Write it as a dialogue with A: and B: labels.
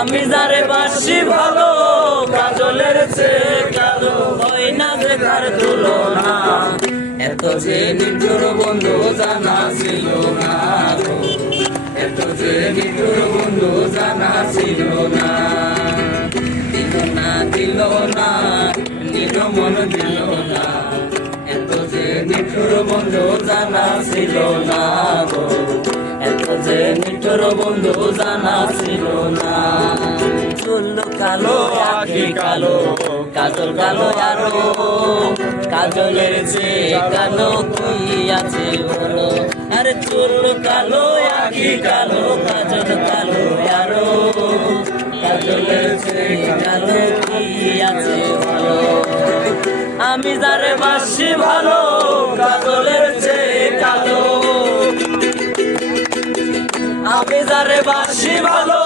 A: আমি যারে বাসি ভালো, কাজলের চেয়ে কালো, হয় না যে তার তুলনা। এত যে নিঠুর বন্ধু জানা ছিল না। এত যে নিঠুর বন্ধু জানা ছিল না। দিল না দিল না নিজ মন দিল না। এত যে নিঠুর বন্ধু জানা ছিল না গো। এত যে নিঠুর বন্ধু জানা ছিল না। কালো, আখি কালো, কাজল কালো আরও। কাজলের যে কালো কি আছে বলো? আরে চুল কালো, আখি কালো, কাজল কালো আরও। কাজলের যে কালো কি আছে বলো? আমি যারে বাসি ভালো, কাজলের চেয়ে কালো। আমি যারে বাসি ভালো